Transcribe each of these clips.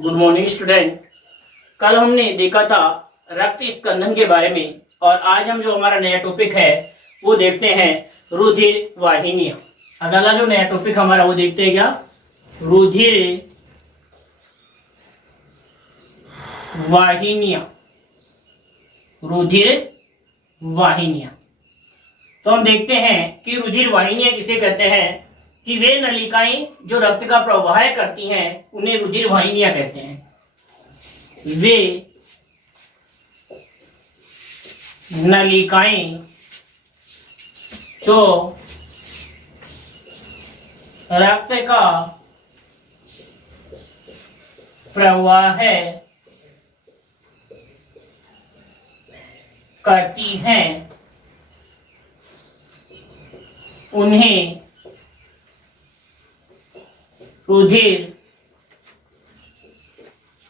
Good morning student. कल हमने देखा था रक्त स्कंदन के बारे में और आज हम जो हमारा नया टॉपिक है वो देखते हैं रुधिर वाहिनियां। अगला जो नया टॉपिक हमारा वो देखते हैं क्या, रुधिर वाहिनियां। रुधिर वाहिनियां तो हम देखते हैं कि रुधिर वाहिनियां किसे कहते हैं कि वे नलिकाएं जो रक्त का प्रवाह करती हैं उन्हें रुधिर वाहिनियां कहते हैं। वे नलिकाएं जो रक्त का प्रवाह करती हैं उन्हें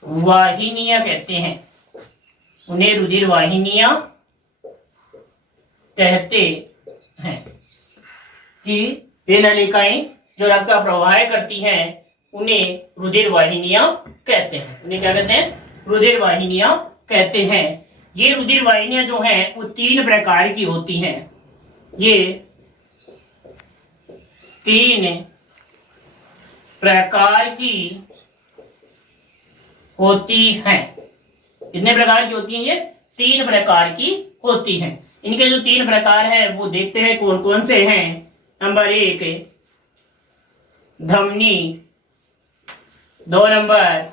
रुधिर वाहिनियां कहते हैं। उन्हें रुधिर वाहिनियां कहते हैं कि वे नलिकाएं जो रक्त का प्रवाह करती हैं उन्हें रुधिर वाहिनियां कहते हैं। उन्हें क्या कहते हैं? रुधिर वाहिनियां कहते हैं। ये रुधिर वाहिनियां जो हैं वो 3 प्रकार की होती हैं। ये 3 प्रकार की होती हैं। कितने प्रकार की होती हैं? ये 3 प्रकार की होती हैं। इनके जो 3 प्रकार हैं वो देखते हैं कौन कौन से हैं। नंबर 1 धमनी, 2 नंबर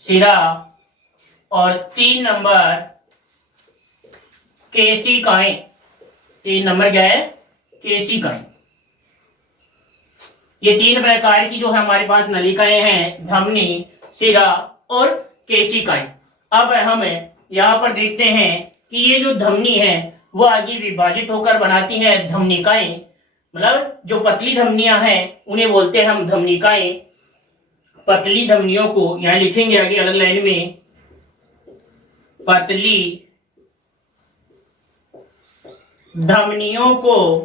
शिरा और 3 नंबर केशिकाएं। 3 नंबर क्या है? केशिकाएं। ये 3 प्रकार की जो है हमारे पास नलिकाएं हैं, धमनी, शिरा और केशिकाएं। अब हम यहाँ पर देखते हैं कि ये जो धमनी है वो आगे विभाजित होकर बनाती है धमनिकाएं। मतलब जो पतली धमनियां हैं उन्हें बोलते हैं हम धमनिकाएं। पतली धमनियों को यहाँ लिखेंगे आगे अलग लाइन में, पतली धमनियों को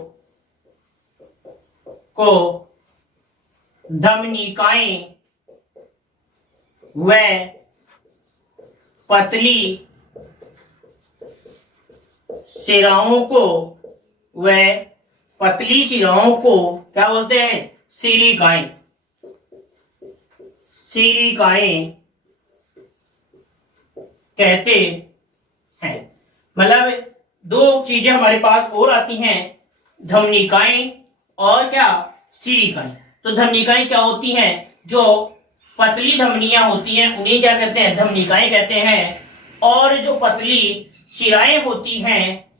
धमनिकाएं व पतली शिराओं को क्या बोलते हैं? शिरीकाएं। शिरीकाएं कहते हैं। मतलब 2 चीजें हमारे पास और आती हैं, धमनिकाएं और क्या? शिरीकाएं। तो धमनिकाएं क्या होती हैं? जो पतली धमनियां होती हैं उन्हें क्या कहते हैं? धमनिकाएं कहते हैं। और जो पतली शिराएं होती हैं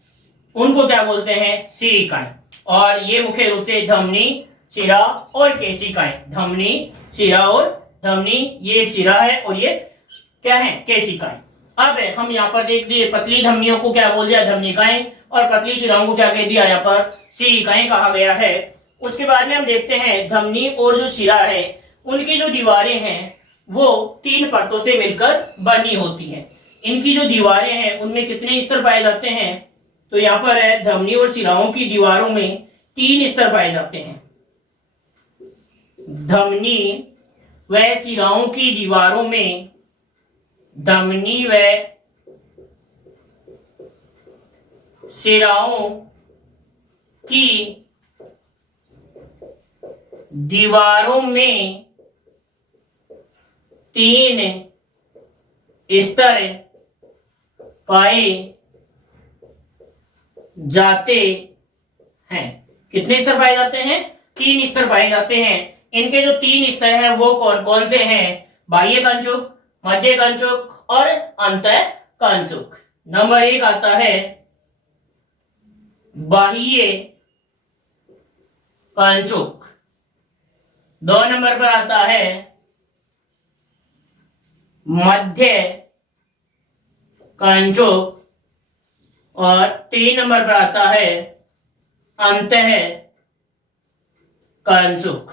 उनको क्या बोलते हैं? शिरीकाएं। और ये मुख्य रूप से धमनी, शिरा और केशिकाएं। धमनी, शिरा और धमनी, ये एक शिरा है और ये क्या है? केशिकाएं। अब हम यहाँ पर देख दिए पतली धमनियों को क्या बोल दिया? धमनिकाएं। और पतली शिराओं को क्या कह दिया? यहाँ पर शिरीकाएं कहा गया है। उसके बाद में हम देखते हैं धमनी और जो शिरा है उनकी जो दीवारें हैं वो 3 परतों से मिलकर बनी होती हैं। इनकी जो दीवारें हैं उनमें कितने स्तर पाए जाते हैं? तो यहाँ पर है धमनी और शिराओं की दीवारों में 3 स्तर पाए जाते हैं। धमनी व शिराओं की दीवारों में, धमनी व शिराओं की दीवारों में 3 स्तर पाए जाते हैं। कितने स्तर पाए जाते हैं? 3 स्तर पाए जाते हैं। इनके जो 3 स्तर हैं वो कौन कौन से हैं? बाह्य कंचुक, मध्य कंचुक और अंतः कंचुक। नंबर 1 आता है बाह्य कंचुक, 2 नंबर पर आता है मध्य कंचुक और 3 नंबर पर आता है अंतः कंचुक।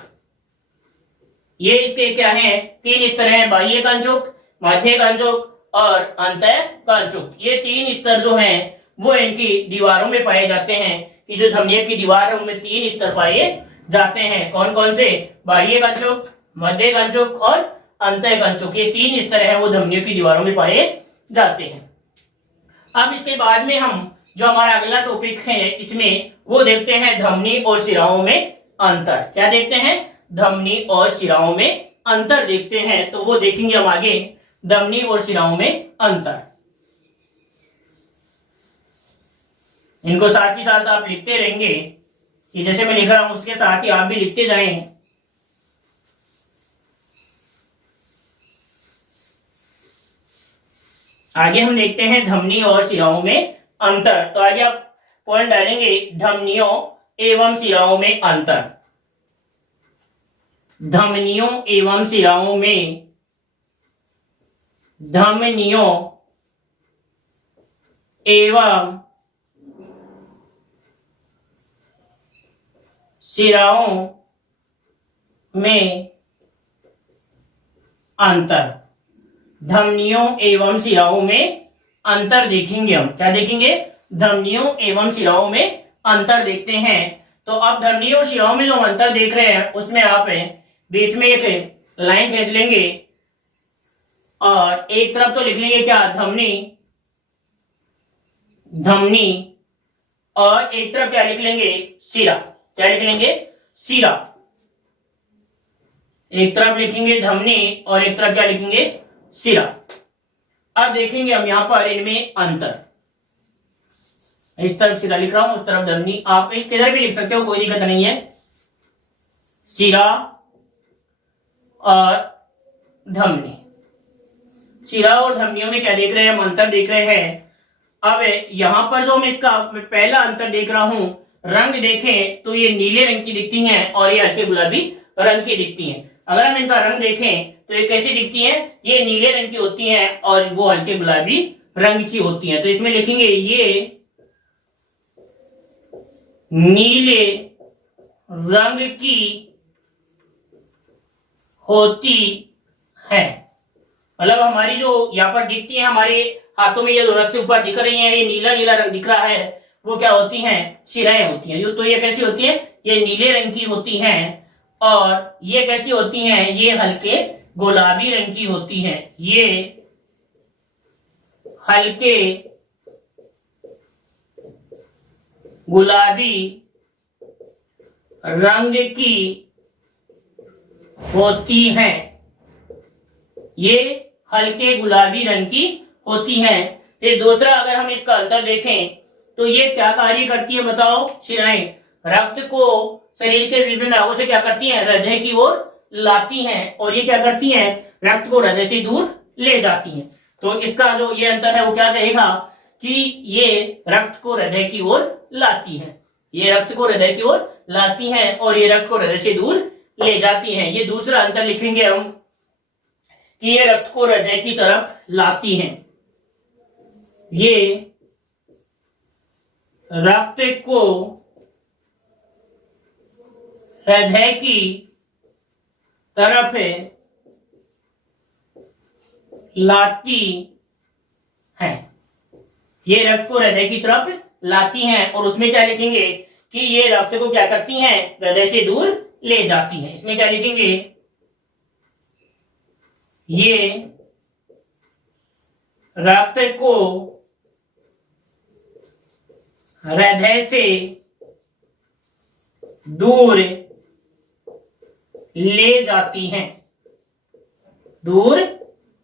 ये इसके क्या हैं? 3 स्तर हैं, बाह्य कंचुक, मध्य कंचुक और अंतः कंचुक। ये 3 स्तर जो हैं वो इनकी दीवारों में पाए जाते हैं कि जो धमनियों की दीवार है उनमें 3 स्तर पाए जाते हैं। कौन कौन से? बाह्य कंचुक, मध्य कंचुक और अंतःकण, चूंकि 3 स्तर है वो धमनियों की दीवारों में पाए जाते हैं। अब इसके बाद में हम जो हमारा अगला टॉपिक है इसमें वो देखते हैं धमनी और शिराओं में अंतर। क्या देखते हैं? धमनी और शिराओं में अंतर देखते हैं। तो वो देखेंगे हम आगे, धमनी और शिराओं में अंतर। इनको साथ ही साथ आप लिखते रहेंगे कि जैसे मैं लिख रहा हूं उसके साथ ही आप भी लिखते जाएं। आगे हम देखते हैं धमनी और शिराओं में अंतर। तो आगे आप पॉइंट डालेंगे, धमनियों एवं शिराओं में अंतर। धमनियों एवं शिराओं में, धमनियों एवं शिराओं में अंतर। धमनियों एवं शिराओं में अंतर देखेंगे हम। क्या देखेंगे? धमनियों एवं शिराओं में अंतर देखते हैं। तो अब धमनियों और शिराओं में जो हम अंतर देख रहे हैं उसमें आप बीच में एक लाइन खींच लेंगे और एक तरफ तो लिख लेंगे क्या? धमनी, धमनी, और एक तरफ क्या लिख लेंगे? शिरा। क्या लिख लेंगे? शिरा। एक तरफ लिखेंगे धमनी और एक तरफ क्या लिखेंगे? शिरा। अब देखेंगे हम यहां पर इनमें अंतर। इस तरफ शिरा लिख रहा हूं, उस तरफ धमनी। आप किधर भी लिख सकते हो, कोई दिक्कत नहीं है। शिरा और धमनी, शिरा और धमनियों में क्या देख रहे हैं? हम अंतर देख रहे हैं। अब यहां पर जो मैं इसका पहला अंतर देख रहा हूं, रंग देखें तो ये नीले रंग की दिखती हैं और ये हल्के गुलाबी रंग की दिखती हैं। अगर हम इनका रंग देखें तो ये कैसी दिखती हैं? ये नीले रंग की होती हैं और वो हल्के गुलाबी रंग की होती हैं। तो इसमें लिखेंगे ये नीले रंग की होती है। मतलब हमारी जो यहाँ पर दिखती है, हमारे हाथों में ये दो रस्से ऊपर दिख रही हैं, ये नीला नीला रंग दिख रहा है, वो क्या होती हैं? शिराएं होती हैं। तो ये कैसी होती है? ये नीले रंग की होती हैं। और ये कैसी होती हैं? ये हल्के गुलाबी रंग की होती हैं। ये हल्के गुलाबी रंग की होती हैं। ये हल्के गुलाबी रंग की होती हैं। फिर दूसरा, अगर हम इसका अंतर देखें तो ये क्या कार्य करती है बताओ? शिराएं रक्त को शरीर के विभिन्न भागों से क्या करती हैं? हृदय की ओर लाती हैं। और ये क्या करती हैं? रक्त को हृदय से दूर ले जाती हैं। तो इसका जो ये अंतर है वो क्या कहेगा? कि ये रक्त को हृदय की ओर लाती हैं। ये रक्त को हृदय की ओर लाती हैं और ये रक्त को हृदय से दूर ले जाती हैं। ये दूसरा अंतर लिखेंगे हम कि ये रक्त को हृदय की तरफ लाती हैं। ये रक्त को हृदय की तरफ लाती हैं। ये रक्त को हृदय की तरफ लाती हैं। और उसमें क्या लिखेंगे? कि ये रक्त को क्या करती हैं? हृदय से दूर ले जाती हैं। इसमें क्या लिखेंगे? ये रक्त को हृदय से दूर ले जाती हैं। दूर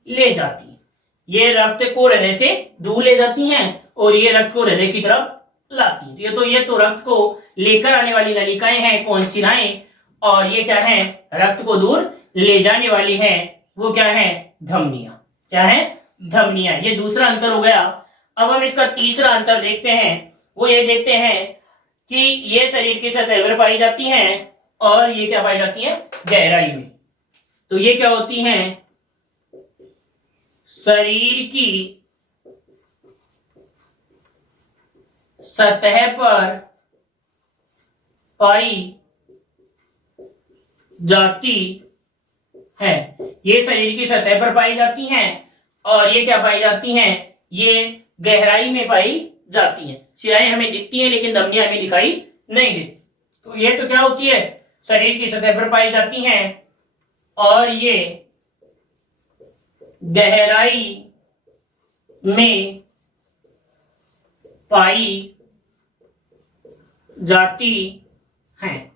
ले जाती हैं। ये रक्त को हृदय से दूर ले जाती हैं और ये रक्त को हृदय की तरफ लाती है। ये तो रक्त को लेकर आने वाली नलिकाएं हैं, कौन? शिराएं। और ये क्या है? रक्त को दूर ले जाने वाली हैं, वो क्या है? धमनियां। क्या है? धमनियां। ये दूसरा अंतर हो गया। अब हम इसका तीसरा अंतर देखते हैं। वो ये देखते हैं कि ये शरीर की सतह पर पाई जाती हैं और ये क्या पाई जाती है? गहराई में। तो ये क्या होती हैं? शरीर की सतह पर पाई जाती है। ये शरीर की सतह पर पाई जाती हैं और ये क्या पाई जाती हैं? ये गहराई में पाई जाती हैं। शिराएं हमें दिखती हैं लेकिन धमनियां हमें दिखाई नहीं देती। तो ये तो क्या होती है? शरीर की सतह पर पाई जाती हैं और ये गहराई में पाई जाती हैं।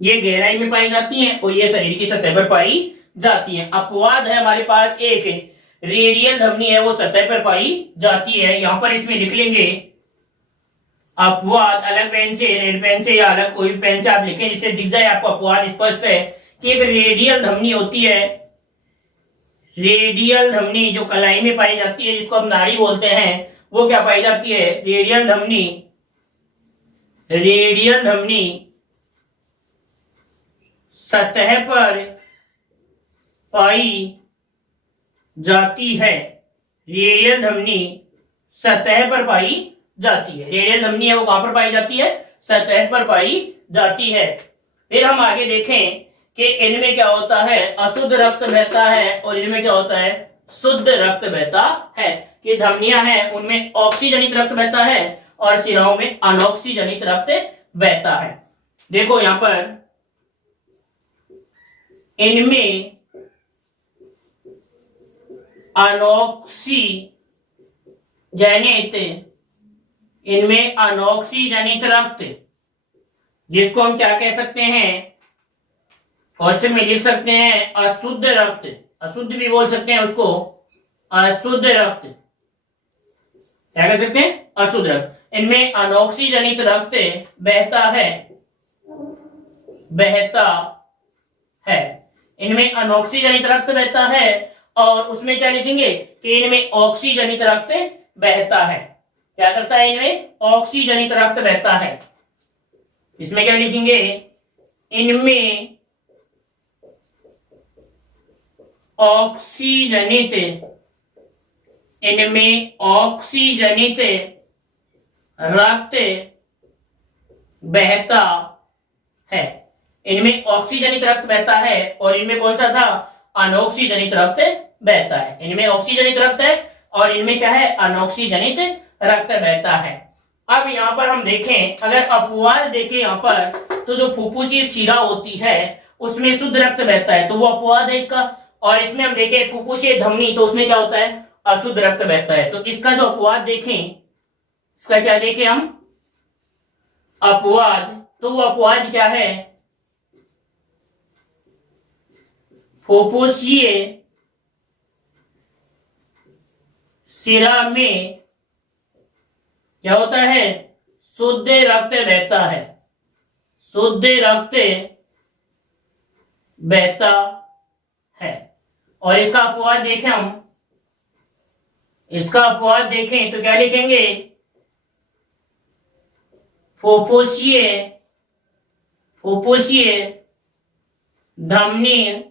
ये गहराई में पाई जाती हैं और ये शरीर की सतह पर पाई जाती हैं। अपवाद है हमारे पास एक रेडियल धमनी है, वो सतह पर पाई जाती है। यहां पर इसमें लिख लेंगे अपवाद, अलग पेन से, रेड पेन से या अलग कोई पेन से आप लिखें जिससे दिख जाए आपको अपवाद स्पष्ट है कि एक रेडियल धमनी होती है। रेडियल धमनी जो कलाई में पाई जाती है, जिसको हम नाड़ी बोलते हैं, वो क्या पाई जाती है? रेडियल धमनी। रेडियल धमनी सतह पर पाई जाती है। रेडियल धमनी सतह पर पाई जाती है। रेडियल धमनी है वो कहां पर पाई जाती है? सतह पर पाई जाती है। फिर हम आगे देखें कि इनमें क्या होता है? अशुद्ध रक्त बहता है और इनमें क्या होता है? शुद्ध रक्त बहता है। ये धमनियां हैं उनमें ऑक्सीजनित रक्त बहता है और शिराओं में अनऑक्सीजनित रक्त बहता है। देखो यहां पर इनमें अनऑक्सीजनित रक्त, जिसको हम क्या कह सकते हैं? कोष्टक में लिख सकते हैं अशुद्ध रक्त। अशुद्ध भी बोल सकते हैं उसको, अशुद्ध रक्त। क्या कह सकते हैं? अशुद्ध रक्त। इनमें अनऑक्सीजनित रक्त बहता है, बहता है। इनमें अनऑक्सीजनित रक्त बहता है और उसमें क्या लिखेंगे कि इनमें ऑक्सीजनित रक्त बहता है। क्या करता है? इनमें ऑक्सीजनित रक्त बहता है। इसमें क्या लिखेंगे? इनमें ऑक्सीजनित, इनमें ऑक्सीजनित रक्त बहता है। इनमें ऑक्सीजनित रक्त बहता है और इनमें कौन सा था? अनऑक्सीजनित रक्त बहता है। इनमें ऑक्सीजनित रक्त है और इनमें क्या है? अनऑक्सीजनित रक्त बहता है। अब यहां पर हम देखें, अगर अपवाद देखें यहां पर, तो जो फुफ्फुसीय शिरा होती है उसमें शुद्ध रक्त बहता है, तो वो अपवाद है इसका। और इसमें हम देखें फुफ्फुसीय धमनी, तो उसमें क्या होता है? अशुद्ध रक्त बहता है। तो इसका जो अपवाद देखें, इसका क्या देखें हम? अपवाद। तो वो अपवाद क्या है? फुफ्फुसीय शिरा में क्या होता है? शुद्ध रक्त बहता है, शुद्ध रक्त बहता है। और इसका अपवाद देखें हम, इसका अपवाद देखें तो क्या लिखेंगे? फुफ्फुसीय, फुफ्फुसीय धमनी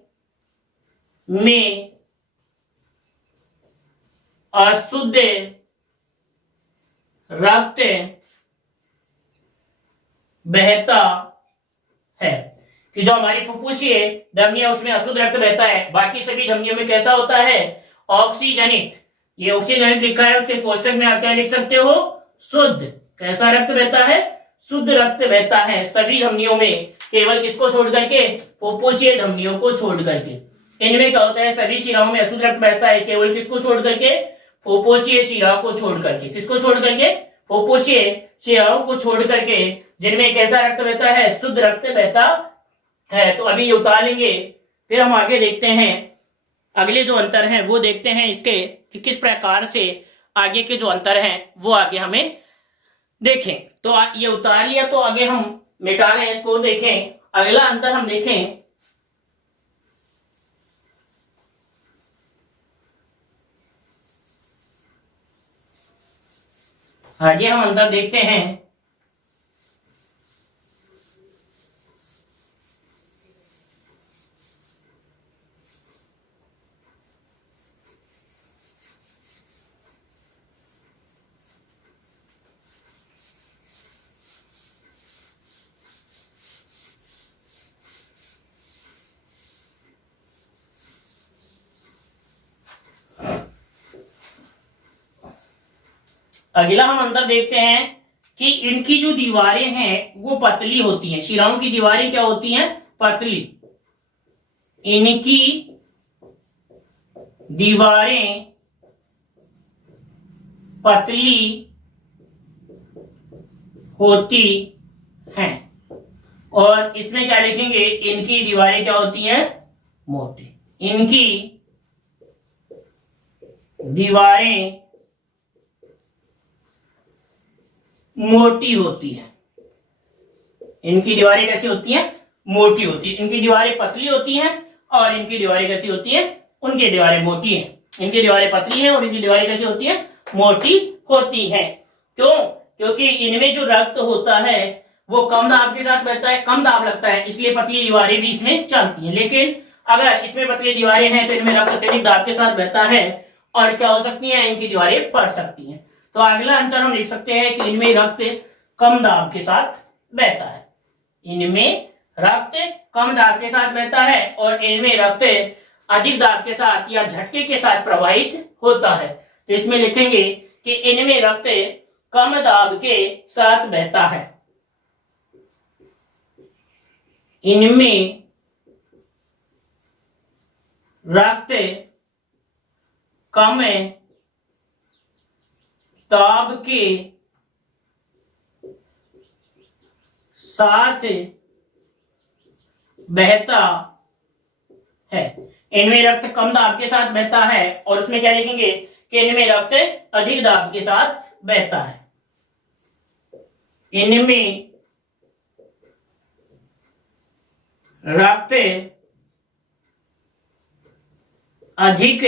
में अशुद्ध रक्त बहता है। कि जो हमारी फुफ्फुसीय धमनियां उसमें अशुद्ध रक्त बहता है, बाकी सभी धमनियों में कैसा होता है? ऑक्सीजनित। ये ऑक्सीजनित लिखा है, उसके कोष्टक में आप क्या लिख सकते हो? शुद्ध। कैसा रक्त बहता है? शुद्ध रक्त बहता है सभी धमनियों में, केवल किसको छोड़ करके? फुफ्फुसीय धमनियों को छोड़ करके। इनमें क्या होता है? सभी शिराओं में अशुद्ध रक्त बहता है, केवल किसको छोड़ करके? फुफ्फुसीय शिरा को छोड़ करके। किसको छोड़ करके? फुफ्फुसीय शिराओं को छोड़ करके, जिनमें कैसा रक्त बहता है? शुद्ध रक्त बहता है। तो अभी ये उतार लेंगे, फिर हम आगे देखते हैं अगले जो अंतर हैं वो देखते हैं इसके कि किस प्रकार से आगे के जो अंतर हैं वो आगे हमें देखें। तो ये उतार लिया, तो आगे हम मिटा रहे हैं इसको। देखें अगला अंतर हम देखें, आगे हम अंतर देखते हैं। अगला हम अंतर देखते हैं कि इनकी जो दीवारें हैं वो पतली होती हैं। शिराओं की दीवारें क्या होती हैं? पतली। इनकी दीवारें पतली होती हैं। और इसमें क्या लिखेंगे, इनकी दीवारें क्या होती हैं, मोटी। इनकी दीवारें मोटी होती हैं। इनकी दीवारें कैसी होती हैं, मोटी होती है। इनकी दीवारें पतली होती हैं और इनकी दीवारें कैसी होती हैं, उनकी दीवारें मोटी हैं। इनकी दीवारें पतली हैं और इनकी दीवारें कैसी होती हैं, मोटी होती हैं। क्यों? क्योंकि इनमें जो रक्त होता है वो कम दाब के साथ बहता है, कम दाब लगता है, इसलिए पतली दीवारें भी इसमें चलती हैं। लेकिन अगर इसमें पतली दीवारें हैं तो इनमें रक्त अत्यधिक दाब के साथ बहता है और क्या हो सकती है, इनकी दीवारें फट सकती हैं। तो अगला अंतर हम लिख सकते हैं कि इनमें रक्त कम दाब के साथ बहता है। इनमें रक्त कम दाब के साथ बहता है और इनमें रक्त अधिक दाब के साथ या झटके के साथ प्रवाहित होता है। तो इसमें लिखेंगे कि इनमें रक्त कम दाब के साथ बहता है। इनमें रक्त कम दाब के साथ बहता है। इनमें रक्त कम दाब के साथ बहता है और उसमें क्या लिखेंगे कि इनमें रक्त अधिक दाब के साथ बहता है। इनमें रक्त अधिक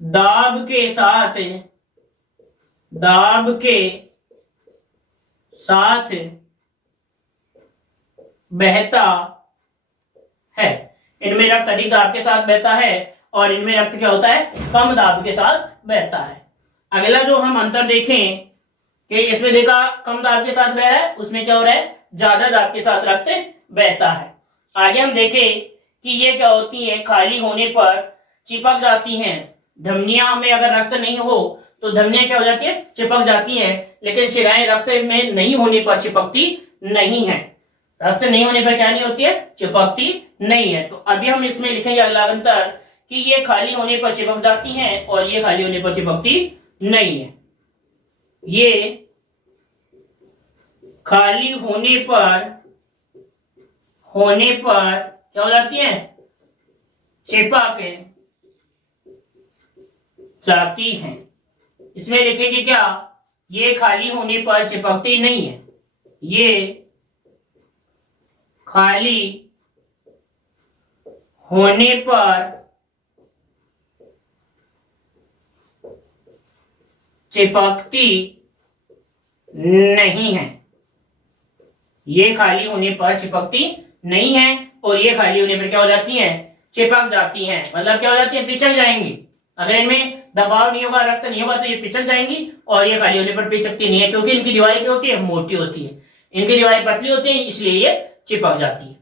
दाब के साथ बहता है। इनमें रक्त अधिक दाब के साथ बहता है और इनमें रक्त क्या होता है, कम दाब के साथ बहता है। अगला जो हम अंतर देखें कि इसमें देखा कम दाब के साथ बह रहा है, उसमें क्या हो रहा है, ज्यादा दाब के साथ रक्त बहता है। आगे हम देखें कि ये क्या होती है, खाली होने पर चिपक जाती हैं। धमनियां में अगर रक्त नहीं हो तो धमनियां क्या हो जाती है, चिपक जाती हैं, लेकिन शिराएं रक्त में नहीं होने पर चिपकती नहीं है। रक्त नहीं होने पर क्या नहीं होती है, चिपकती नहीं है। तो अभी हम इसमें लिखेंगे अगला अंतर कि ये खाली होने पर चिपक जाती हैं और ये खाली होने पर चिपकती नहीं है। ये खाली होने पर क्या हो जाती है, चिपक जाती हैं। इसमें लिखेंगे क्या, ये खाली होने पर चिपकती नहीं है। ये खाली होने पर चिपकती नहीं है। ये खाली होने पर चिपकती नहीं है और ये खाली होने पर क्या हो जाती है, चिपक जाती हैं। मतलब क्या हो जाती है, पिचक जाएंगी। अगर इनमें दबाव नहीं होगा, रक्त नहीं होगा तो ये पिचक जाएंगी और ये खाली होने पर पिचकती नहीं है, क्योंकि इनकी दीवारें क्या होती है, मोटी होती है। इनकी दीवारें पतली होती है, इसलिए ये चिपक जाती है।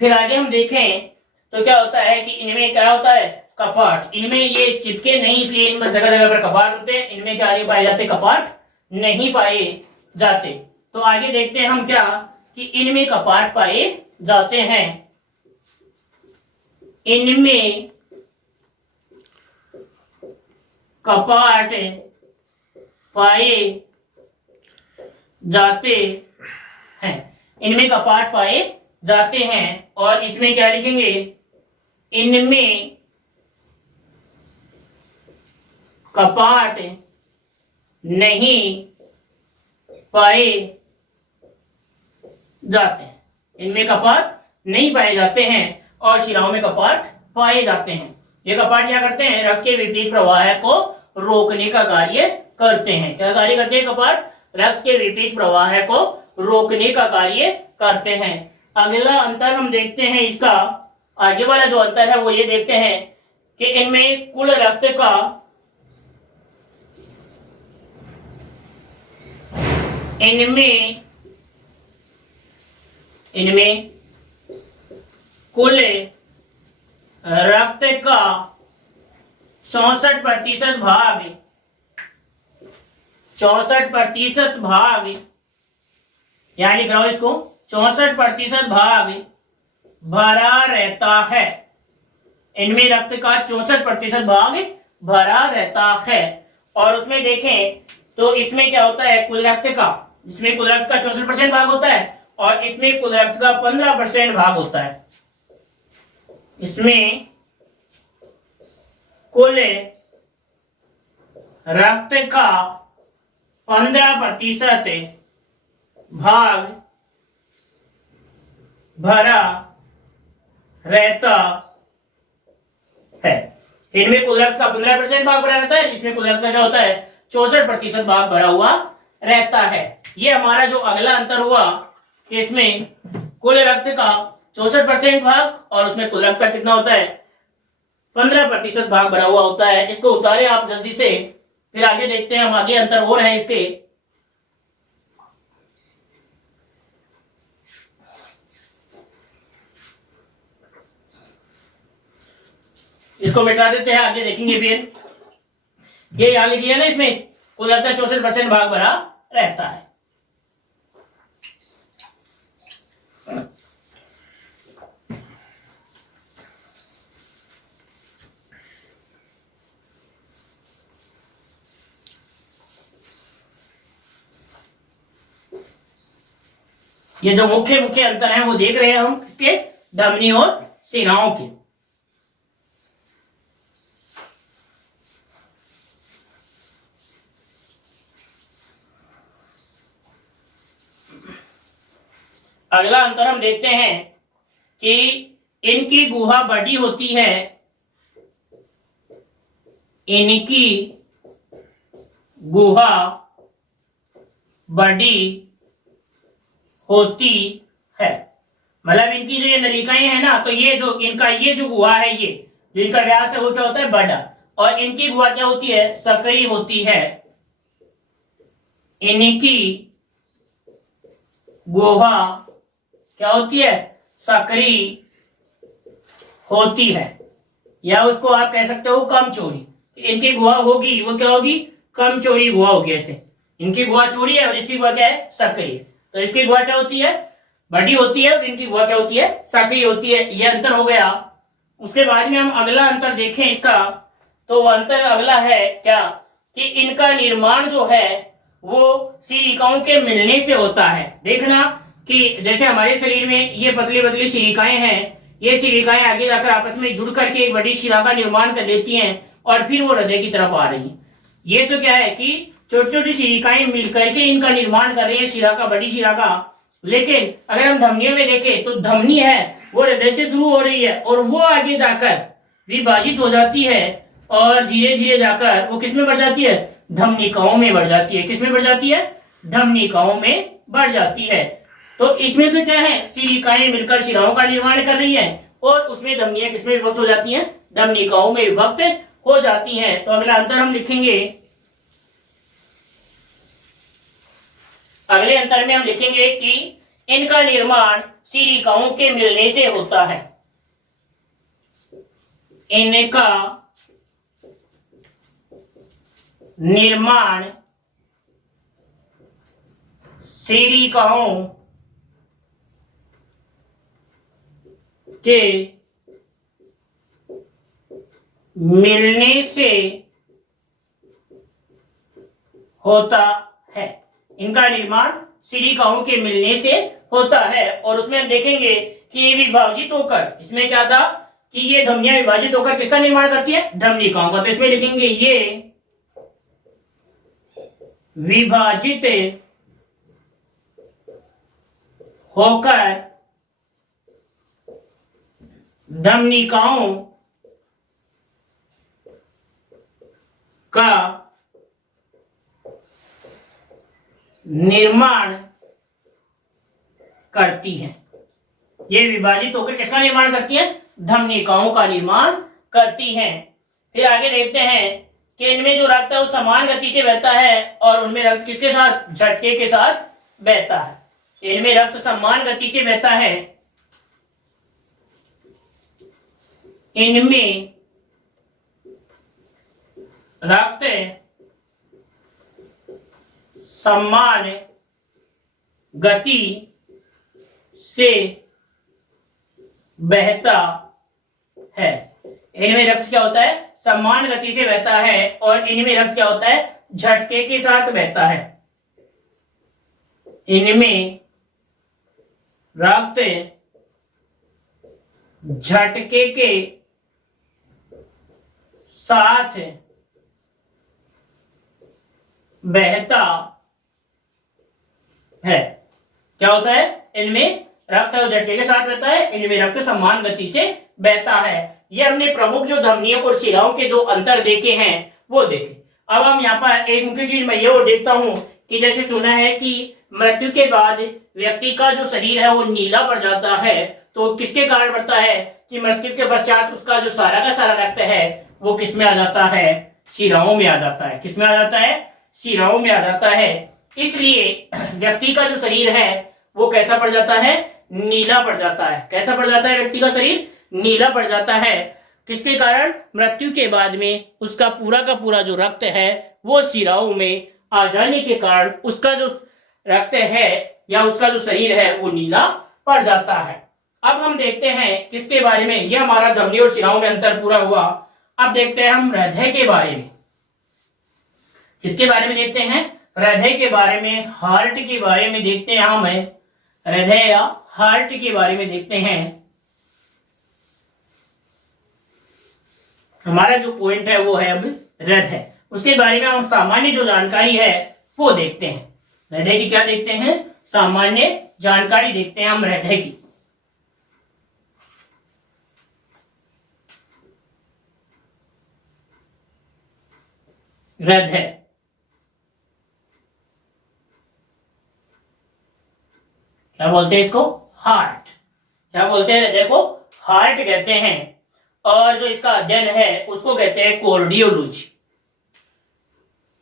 फिर आगे हम देखें तो क्या होता है कि इनमें क्या होता है, कपाट। इनमें ये चिपके नहीं, इसलिए इनमें जगह जगह पर कपाट होते हैं। इनमें क्या नहीं पाए जाते, कपाट नहीं पाए जाते। तो आगे देखते हैं हम क्या कि इनमें कपाट पाए जाते हैं। इनमें कपाट पाए जाते हैं। इनमें कपाट पाए जाते हैं और इसमें क्या लिखेंगे, इनमें कपाट नहीं पाए जाते हैं। इनमें कपाट नहीं पाए जाते हैं और शिराओं में कपाट पाए जाते हैं। ये कपाट क्या करते हैं, रक्त के विपरीत प्रवाह को रोकने का कार्य करते हैं। क्या कार्य करते हैं कपाट, रक्त के विपरीत प्रवाह को रोकने का कार्य करते हैं। अगला अंतर हम देखते हैं, इसका आगे वाला जो अंतर है वो ये देखते हैं कि इनमें कुल रक्त का इनमें कुल रक्त का 64% भाग, यहां लिख रहा हूं इसको, 64% भाग भरा रहता है। इनमें रक्त का 64% भाग भरा रहता है। और उसमें देखें तो इसमें क्या होता है, कुल रक्त का, इसमें कुल रक्त का 64% भाग होता है और इसमें कुल रक्त का 15% भाग होता है। इसमें कुल रक्त का 15% भाग भरा रहता है। इनमें कुल रक्त का 15% भाग भरा रहता है, इसमें कुल रक्त का क्या होता है, 64% भाग भरा हुआ रहता है। ये हमारा जो अगला अंतर हुआ, इसमें कुल रक्त का 64% भाग और उसमें कुल रक्त का कितना होता है, 15% भाग भरा हुआ होता है। इसको उतारे आप जल्दी से, फिर आगे देखते हैं हम, आगे अंतर हो रहे हैं इसके। इसको मिटा देते हैं, आगे देखेंगे फिर। ये यहां लिख लिया ना, इसमें कुल रक्त का 64% भाग भरा रहता है। ये जो मुख्य मुख्य अंतर हैं वो देख रहे हैं हम, किसके, धमनी और शिराओं के। अगला अंतर हम देखते हैं कि इनकी गुहा बड़ी होती है, इनकी गुहा बड़ी होती है। मतलब इनकी जो ये नलिकाएं हैं ना, तो ये जो इनका ये जो गुहा है, ये जो इनका व्यास है वो क्या होता है, बड़ा, और इनकी गुहा क्या होती है, सकरी होती है। इनकी गुहा क्या होती है, सकरी होती है, या उसको आप कह सकते हो कम चौड़ी। इनकी गुहा होगी वो क्या होगी, कम चौड़ी गुहा होगी। ऐसे इनकी गुहा चौड़ी है और इसकी गुहा क्या है, सकरी है। तो इसकी गुहा क्या होती है, बड़ी होती है, और इनकी गुहा क्या होती है, सकरी होती है। यह अंतर हो गया। उसके बाद में हम अगला अंतर देखें इसका, तो वह अंतर अगला है क्या, कि इनका निर्माण जो है वो सिलिकाओं के मिलने से होता है। देखना कि जैसे हमारे शरीर में ये पतली पतली सिलिकाएं हैं, ये सिलिकाएं आगे जाकर आपस में जुड़ करके एक बड़ी शिरा का निर्माण कर लेती हैं और फिर वो हृदय की तरफ आ रही हैं। ये तो क्या है कि छोटी छोटी सिलिकाएं मिलकर के इनका निर्माण कर रही है शिरा का, बड़ी शिरा का। लेकिन अगर हम धमनियों में देखें तो धमनी है वो हृदय से शुरू हो रही है और वो आगे जाकर विभाजित हो जाती है और धीरे धीरे जाकर वो किस में बढ़ जाती है, धमनिकाओं में बढ़ जाती है। किस में बढ़ जाती है, धमनिकाओं में बढ़ जाती है। तो इसमें तो क्या है, सिलिकाएं मिलकर शिराओं का निर्माण कर रही हैं और उसमें धमनियां किसमें विभक्त हो जाती हैं, धमनिकाओं में विभक्त हो जाती हैं। तो अगला अंतर हम लिखेंगे, अगले अंतर में हम लिखेंगे कि इनका निर्माण सिलिकाओं के मिलने से होता है। इनका निर्माण सिलिकाओं के मिलने से होता है। इनका निर्माण सिलिकाओं के मिलने से होता है। और उसमें हम देखेंगे कि ये विभाजित होकर, इसमें क्या था कि ये धमनियां विभाजित होकर किसका निर्माण करती है, धमनिकाओं का। तो इसमें लिखेंगे ये विभाजित होकर धमनिकाओं का निर्माण करती हैं। ये विभाजित होकर किसका निर्माण करती है, धमनिकाओं का निर्माण करती हैं। फिर आगे देखते हैं कि इनमें जो रक्त है वो समान गति से बहता है और उनमें रक्त किसके साथ, झटके के साथ बहता है। इनमें रक्त समान गति से बहता है, इनमें रक्त समान गति से बहता है। इनमें रक्त क्या होता है, समान गति से बहता है, और इनमें रक्त क्या होता है, झटके के साथ बहता है। इनमें रक्त झटके के साथ बहता है। क्या होता है, इनमें रक्त झटके के साथ बहता है, इनमें रक्त समान गति से बहता है। ये हमने प्रमुख जो धमनियों और शिराओं के जो अंतर देखे हैं वो देखे। अब हम यहाँ पर एक मुख्य चीज मैं ये और देखता हूं कि जैसे सुना है कि मृत्यु के बाद व्यक्ति का जो शरीर है वो नीला पड़ जाता है, तो किसके कारण पड़ता है कि मृत्यु के पश्चात उसका जो सारा का सारा रक्त है वो किस में आ जाता है, शिराओं में आ जाता है। किस में आ जाता है, शिराओं में आ जाता है। इसलिए व्यक्ति का जो शरीर है वो कैसा पड़ जाता है, नीला पड़ जाता है। कैसा पड़ जाता है, व्यक्ति का शरीर नीला पड़ जाता है। किसके कारण, मृत्यु के बाद में उसका पूरा का पूरा जो रक्त है वो शिराओं में आ जाने के कारण उसका जो रक्त है या उसका जो शरीर है वो नीला पड़ जाता है। अब हम देखते हैं किसके बारे में, यह हमारा धमनी और शिराओं में अंतर पूरा हुआ। अब देखते हैं हम हृदय के बारे में। किसके बारे में देखते हैं, हृदय के बारे में, हार्ट के बारे में देखते हैं। हम हृदय या हार्ट के बारे में देखते हैं। हमारा जो पॉइंट है वो है अब हृदय। उसके बारे में हम सामान्य जो जानकारी है वो देखते हैं। हृदय की क्या देखते हैं, सामान्य जानकारी देखते हैं हम हृदय की। हृदय क्या बोलते हैं इसको, हार्ट। क्या बोलते हैं हृदय को, हार्ट कहते हैं। और जो इसका अध्ययन है उसको कहते हैं कार्डियोलॉजी।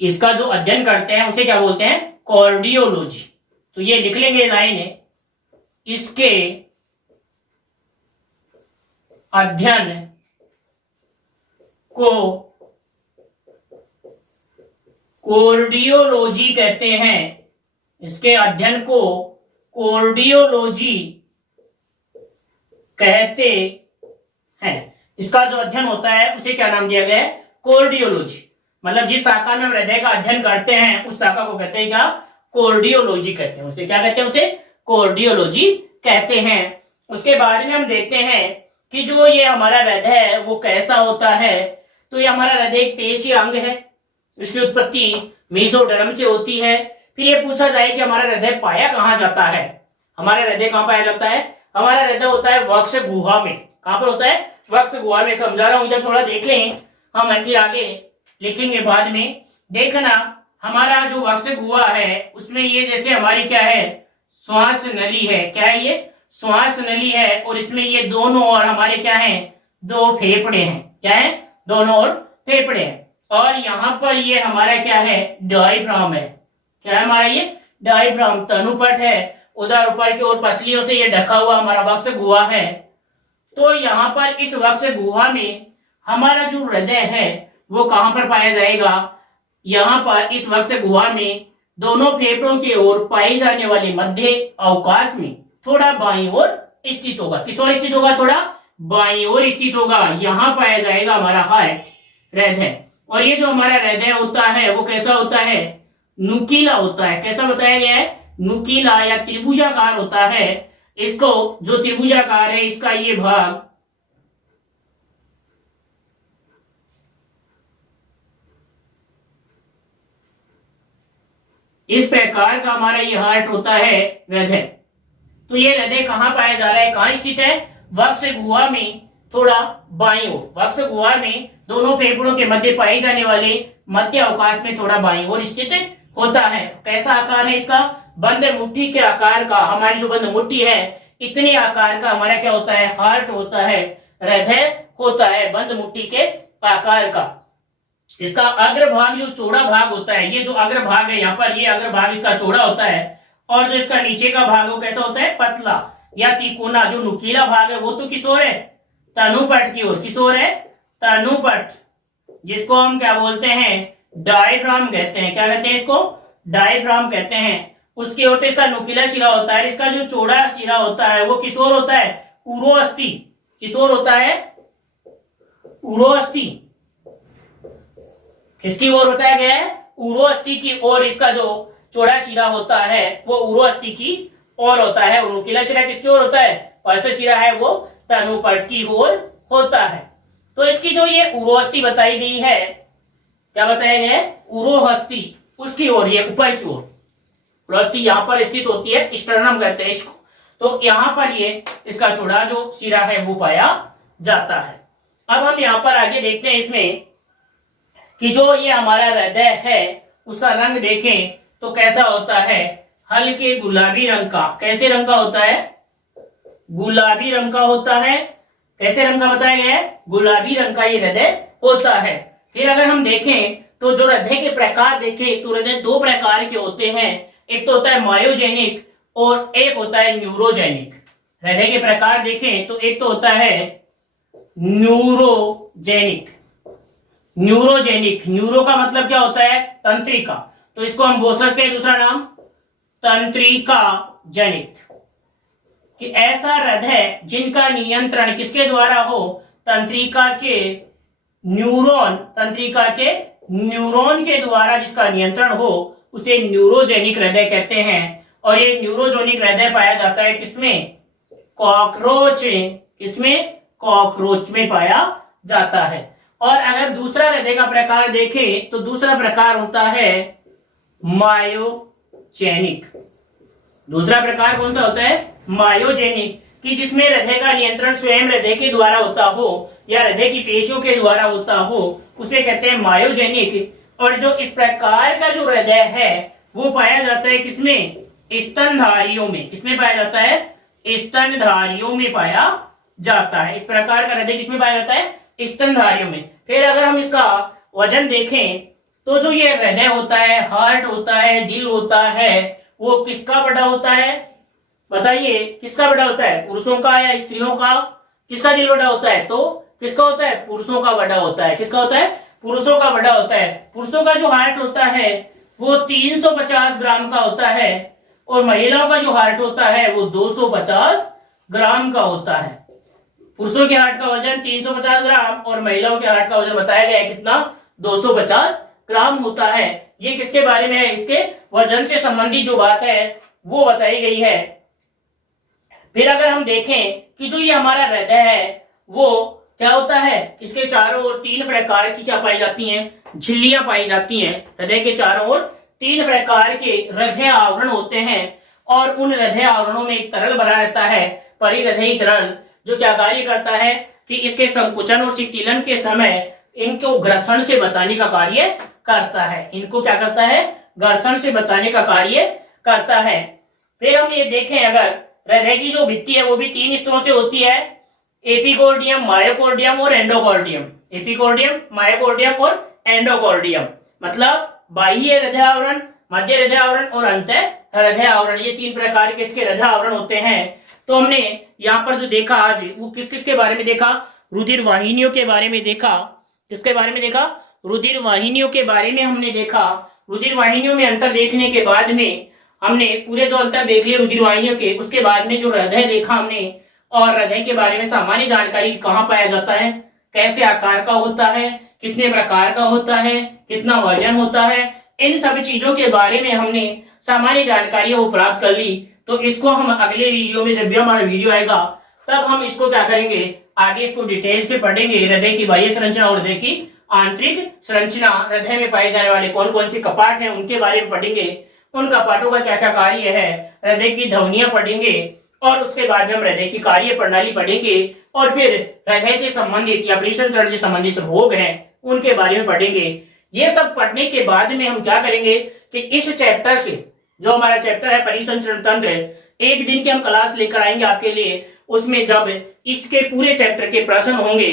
इसका जो अध्ययन करते हैं उसे क्या बोलते हैं, कार्डियोलॉजी। तो ये लिख लेंगे लाइन है, इसके अध्ययन को कार्डियोलॉजी कहते हैं। इसके अध्ययन को कार्डियोलॉजी कहते हैं। इसका जो अध्ययन होता है उसे क्या नाम दिया गया है, कार्डियोलॉजी। मतलब जिस शाखा में हम हृदय का अध्ययन करते हैं उस शाखा को कहते हैं क्या, कार्डियोलॉजी कहते हैं। उसे क्या कहते हैं, उसे कार्डियोलॉजी कहते हैं। उसके बाद में हम देखते हैं कि जो ये हमारा हृदय है वो कैसा होता है। तो ये हमारा हृदय एक पेशीय अंग है। इसकी उत्पत्ति मेसोडर्म से होती है। फिर ये पूछा जाए कि हमारा हृदय पाया कहाँ जाता है। हमारा हृदय कहाँ पाया जाता है, हमारा हृदय होता है वक्ष गुहा में। कहाँ पर होता है, वक्ष गुहा में। समझा रहा हूं, इधर थोड़ा देख लें, हम फिर आगे लिखेंगे बाद में। देखना हमारा जो वक्ष गुहा है उसमें ये जैसे हमारी क्या है, श्वास नली है। क्या है ये, श्वास नली है। और इसमें ये दोनों और हमारे क्या है, दो फेफड़े हैं। क्या है, दोनों और फेफड़े हैं। और यहाँ पर ये हमारा क्या है, डायफ्राम है। क्या है हमारा ये, डायफ्राम। तनुपट है, उधर ऊपर की ओर पसलियों से ये ढका हुआ हमारा वक्ष गुहा है। तो यहाँ पर इस वक्ष गुहा में हमारा जो हृदय है वो कहां पर पाया जाएगा, यहाँ पर इस वक्ष गुहा में दोनों फेफड़ों की ओर पाए जाने वाले मध्य अवकाश में थोड़ा बाईं ओर स्थित होगा। किस ओर स्थित होगा, थोड़ा बाईं ओर स्थित होगा। यहाँ पाया जाएगा हमारा हार्ट, हृदय। और ये जो हमारा हृदय होता है वो कैसा होता है, नुकीला होता है। कैसा बताया गया है, नुकीला या त्रिभुजाकार होता है। इसको जो त्रिभुजाकार है इसका ये भाग इस प्रकार का हमारा ये हार्ट होता है, हृदय। तो ये हृदय कहाँ पाया जा रहा है, कहाँ स्थित है, वक्ष गुहा में थोड़ा बाईं ओर। वक्ष गुहा में दोनों फेफड़ों के मध्य पाए जाने वाले मध्य अवकाश में थोड़ा बाईं ओर स्थित होता है। कैसा आकार है इसका, बंद मुट्ठी के आकार का। हमारी जो बंद मुट्ठी है इतने आकार का हमारा क्या होता है, हार्ट होता है, हृदय होता है, बंद मुट्ठी के आकार का। इसका अग्रभाग जो चौड़ा भाग होता है, ये जो अग्रभाग है यहाँ पर, ये अग्रभाग इसका चौड़ा होता है। और जो इसका नीचे का भाग है वो कैसा होता है, पतला या तिकोना। जो नुकीला भाग है वो तो किस ओर है, तनुपट की ओर। किस ओर है, तनुपट, जिसको हम क्या बोलते हैं, डायफ्राम कहते हैं। क्या कहते हैं इसको, डायफ्राम कहते हैं। उसकी ओर तो इसका नुकीला शिरा होता है। इसका जो चौड़ा शिरा होता है वो किस ओर होता है, उरोअस्थि। किस ओर होता है, उरोअस्थि किसकी ओर बताया गया है? उरोअस्थि की ओर इसका जो चौड़ा शिरा होता है वो उरोअस्थि की ओर होता है, और नुकीला शिरा किसकी ओर होता है? पार्श्व शिरा है वो तनुपट की ओर होता है। तो इसकी जो ये उरोअस्थि बताई गई है, क्या बताया गया है? उरोहस्थि, उसकी ओर, ये ऊपर की ओर। उरोअस्थि यहां पर स्थित होती है, स्टर्नम कहते हैं इसको। तो यहां पर ये इसका चौड़ा जो शिरा है वो पाया जाता है। अब हम यहां पर आगे देखते हैं इसमें कि जो ये हमारा हृदय है उसका रंग देखें तो कैसा होता है? हल्के गुलाबी रंग का। कैसे रंग का होता है? गुलाबी रंग का होता है। कैसे रंग का बताया गया है? गुलाबी रंग का ये हृदय होता है। फिर अगर हम देखें तो जो हृदय के प्रकार देखें तो हृदय दो प्रकार के होते हैं, एक तो होता है मायोजेनिक और एक होता है न्यूरोजेनिक। हृदय के प्रकार देखें तो एक तो होता है न्यूरोजेनिक। न्यूरोजेनिक, न्यूरो का मतलब क्या होता है? तंत्रिका, तो इसको हम बोल सकते हैं दूसरा नाम तंत्रिका जनित। कि ऐसा हृदय जिनका नियंत्रण किसके द्वारा हो? तंत्रिका के न्यूरॉन, तंत्रिका के न्यूरॉन के द्वारा जिसका नियंत्रण हो उसे न्यूरोजेनिक हृदय कहते हैं। और ये न्यूरोजेनिक हृदय पाया जाता है किसमें? कॉकरोच। किसमें? कॉकरोच में पाया जाता है। और अगर दूसरा हृदय का प्रकार देखें तो दूसरा प्रकार होता है मायोजेनिक। दूसरा प्रकार कौन सा होता है? मायोजेनिक, कि जिसमें हृदय का नियंत्रण स्वयं हृदय के द्वारा होता हो या हृदय की पेशियों के द्वारा होता हो, उसे कहते हैं मायोजेनिक। और जो इस प्रकार का जो हृदय है वो पाया जाता है किसमें? स्तनधारियों में। किसमें पाया जाता है? स्तनधारियों में पाया जाता है। इस प्रकार का हृदय किसमें पाया जाता है? स्तनधारियों में। फिर अगर हम इसका वजन देखें तो जो ये हृदय होता है, हार्ट होता है, दिल होता है, वो किसका बड़ा होता है? बताइए किसका बड़ा होता है? पुरुषों का या स्त्रियों का? किसका दिल बड़ा होता है? तो किसका होता है? पुरुषों का बड़ा होता है। किसका होता है? पुरुषों का बड़ा होता है। पुरुषों का जो हार्ट होता है वो 350 ग्राम का होता है, और महिलाओं का जो हार्ट होता है वो 250 ग्राम का होता है। पुरुषों के हार्ट का वजन 350 ग्राम और महिलाओं के हार्ट का वजन बताया गया है कितना? 250 ग्राम होता है। ये किसके बारे में है? इसके वजन से संबंधित जो बात है वो बताई गई है। फिर अगर हम देखें कि जो ये हमारा हृदय है वो क्या होता है? इसके चारों ओर तीन प्रकार की क्या पाई जाती हैं? झिल्लियां पाई जाती हैं। हृदय के चारों ओर तीन प्रकार के हृदय आवरण होते हैं, और उन हृदय आवरणों में एक तरल बना रहता है, परिहृदयी तरल, जो क्या कार्य करता है कि इसके संकुचन और शिथिलन के समय इनको घर्षण से बचाने का कार्य करता है। इनको क्या करता है? घर्षण से बचाने का कार्य करता है। फिर हम ये देखें, अगर हृदय की जो भित्ति है वो भी तीन स्तरों से होती है, एपिकोर्डियम, मायोकोर्डियम और एंडोकोर्डियम। एपिकोर्डियम, मायोकोर्डियम और एंडोकोर्डियम, मतलब बाह्य हृदय आवरण, मध्य हृदय आवरण और अंत हृदय आवरण। ये तीन प्रकार के इसके हृदय आवरण होते हैं। तो हमने यहाँ पर जो देखा आज वो किस किस के बारे में देखा? रुधिर वाहिनियों के बारे में देखा। किसके बारे में देखा? रुधिर वाहिनियों के बारे में हमने देखा। रुधिर वाहिनियों में अंतर देखने के बाद में हमने पूरे जो अंतर देख लिए रुधिर वाहिनियों के, उसके बाद में जो हृदय देखा हमने, और हृदय के बारे में सामान्य जानकारी कहाँ पाया जाता है, कैसे आकार का होता है, कितने प्रकार का होता है, कितना वजन होता है, इन सभी चीजों के बारे में हमने सामान्य जानकारी वो प्राप्त कर ली। तो इसको हम अगले वीडियो में, जब भी हमारा वीडियो आएगा तब हम इसको क्या करेंगे, आगे इसको डिटेल से पढ़ेंगे। हृदय की बाह्य संरचना और हृदय की आंतरिक संरचना, हृदय में पाए जाने वाले कौन कौन से कपाट हैं उनके बारे में पढ़ेंगे, उन कपाटों का क्या क्या कार्य है, हृदय की ध्वनियां पढ़ेंगे, और उसके बाद में हम हृदय की कार्य प्रणाली पढ़ेंगे, और फिर हृदय से संबंधित या परिसंचरण से संबंधित रोग हैं उनके बारे में पढ़ेंगे। ये सब पढ़ने के बाद में हम क्या करेंगे कि इस चैप्टर से, जो हमारा चैप्टर है परिसंचरण तंत्र, एक दिन की हम क्लास लेकर आएंगे आपके लिए। उसमें जब इसके पूरे चैप्टर के प्रश्न होंगे,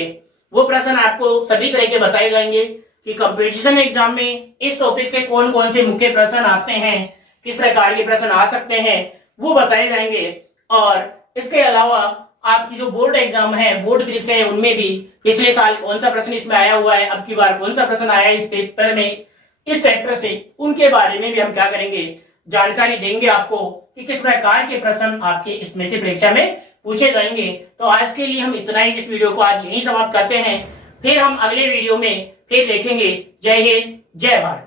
वो प्रश्न आपको सभी तरह के बताए जाएंगे कि कंपटीशन एग्जाम में इस टॉपिक से कौन कौन से मुख्य प्रश्न आते हैं, किस प्रकार के प्रश्न आ सकते हैं, वो बताए जाएंगे। और इसके अलावा आपकी जो बोर्ड एग्जाम है, बोर्ड परीक्षा है, उनमें भी पिछले साल कौन सा प्रश्न इसमें आया हुआ है, अब की बार कौन सा प्रश्न आया है इस पेपर में, इस चैप्टर से, उनके बारे में भी हम क्या करेंगे, जानकारी देंगे आपको कि किस प्रकार के प्रश्न आपके इसमें से परीक्षा में पूछे जाएंगे। तो आज के लिए हम इतना ही, इस वीडियो को आज यहीं समाप्त करते हैं। फिर हम अगले वीडियो में फिर देखेंगे। जय हिंद, जय भारत।